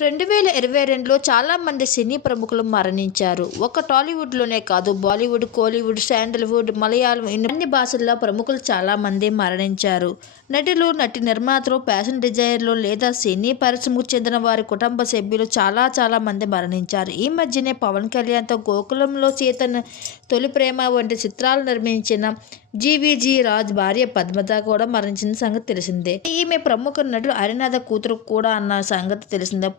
రెండు వేల ఇరవై రెండులో చాలామంది సినీ ప్రముఖులు మరణించారు. ఒక టాలీవుడ్లోనే కాదు బాలీవుడ్ కోలీవుడ్ శాండల్వుడ్ మలయాళం ఇన్ని అన్ని భాషల్లో ప్రముఖులు చాలామంది మరణించారు. నటులు నటి నిర్మాతలు ఫ్యాషన్ డిజైనర్లు లేదా సినీ పరిశ్రమకు చెందిన వారి కుటుంబ సభ్యులు చాలా చాలా మంది మరణించారు. ఈ మధ్యనే పవన్ కళ్యాణ్తో గోకులంలో చేతన తొలి ప్రేమ వంటి చిత్రాలు నిర్మించిన జీవీజీ రాజ్ భార్య పద్మత కూడా మరణించిన సంగతి తెలిసిందే. ఈమె ప్రముఖ నటుడు హరినాథ కూతురు కూడా అన్న సంగతి తెలిసిందే.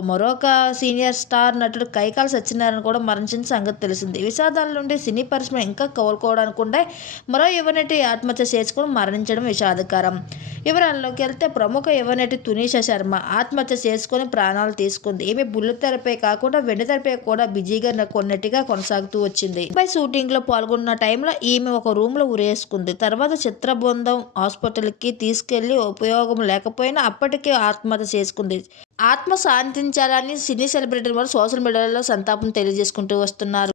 మరొక సీనియర్ స్టార్ నటుడు కైకాల సత్యనారాయణ కూడా మరణించిన సంగతి తెలిసింది. విషాదాల నుండి సినీ పరిశ్రమ ఇంకా కోలుకోవడానుకుంటే మరో యువనటి ఆత్మహత్య చేసుకుని మరణించడం విషాదకరం. వివరాల్లోకి వెళ్తే ప్రముఖ యువనటి తునీష శర్మ ఆత్మహత్య చేసుకుని ప్రాణాలు తీసుకుంది. ఈమె బుల్లితెరపై కాకుండా వెండితెరపై కూడా బిజీగా కొన్నట్టుగా కొనసాగుతూ వచ్చింది. పై షూటింగ్లో పాల్గొన్న టైంలో ఈమె ఒక రూమ్లో ఉరేసుకుంది. తర్వాత చిత్రబృందం హాస్పిటల్కి తీసుకెళ్ళి ఉపయోగం లేకపోయినా అప్పటికే ఆత్మహత్య చేసుకుంది. ఆత్మ శాంతించాలని సినీ సెలబ్రిటీలు వారు సోషల్ మీడియాలో సంతాపం తెలియజేసుకుంటూ వస్తున్నారు.